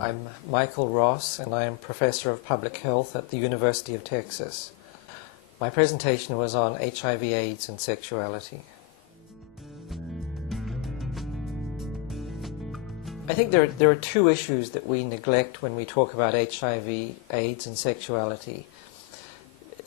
I'm Michael Ross, and I am Professor of Public Health at the University of Texas. My presentation was on HIV, AIDS, and sexuality. I think there are two issues that we neglect when we talk about HIV, AIDS, and sexuality.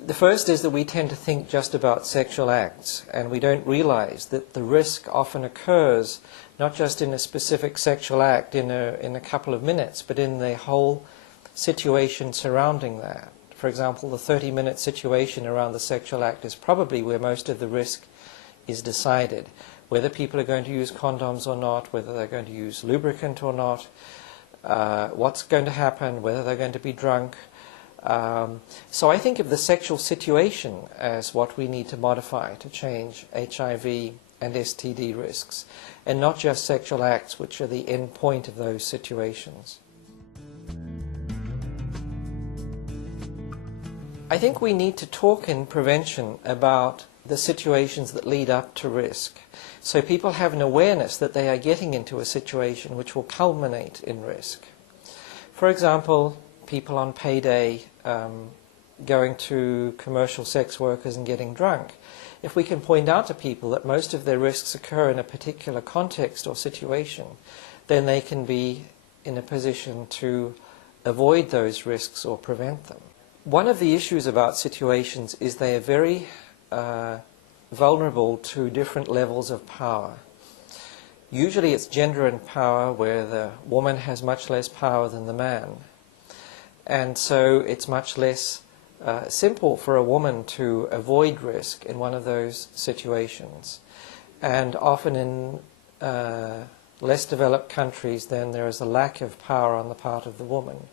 The first is that we tend to think just about sexual acts, and we don't realize that the risk often occurs not just in a specific sexual act in a couple of minutes, but in the whole situation surrounding that. For example, the 30-minute situation around the sexual act is probably where most of the risk is decided. Whether people are going to use condoms or not, whether they're going to use lubricant or not, what's going to happen, whether they're going to be drunk. So I think of the sexual situation as what we need to modify to change HIV and STD risks, and not just sexual acts, which are the end point of those situations. I think we need to talk in prevention about the situations that lead up to risk, so people have an awareness that they are getting into a situation which will culminate in risk. For example, people on payday going to commercial sex workers and getting drunk. If we can point out to people that most of their risks occur in a particular context or situation, then they can be in a position to avoid those risks or prevent them. One of the issues about situations is they are very vulnerable to different levels of power. Usually it's gender and power, where the woman has much less power than the man. And so it's much less simple for a woman to avoid risk in one of those situations. And often in less developed countries, then there is a lack of power on the part of the woman.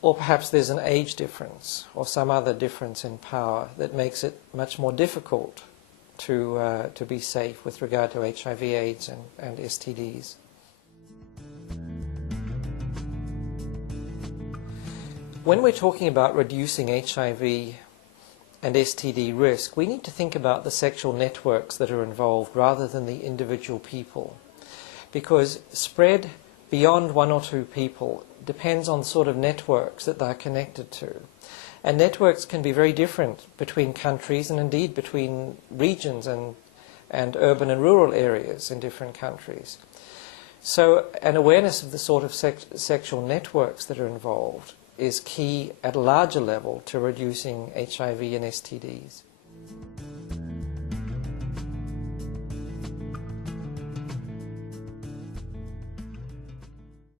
Or perhaps there's an age difference or some other difference in power that makes it much more difficult to be safe with regard to HIV, AIDS, and STDs. When we're talking about reducing HIV and STD risk, we need to think about the sexual networks that are involved rather than the individual people. Because spread beyond one or two people depends on the sort of networks that they're connected to. And networks can be very different between countries and indeed between regions and urban and rural areas in different countries. So an awareness of the sort of sexual networks that are involved is key at a larger level to reducing HIV and STDs.